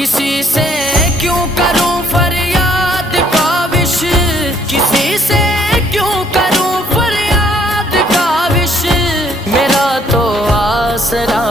किसी से क्यों करूं फरियाद काविश, किसी से क्यों करूं फरियाद काविश, मेरा तो आसरा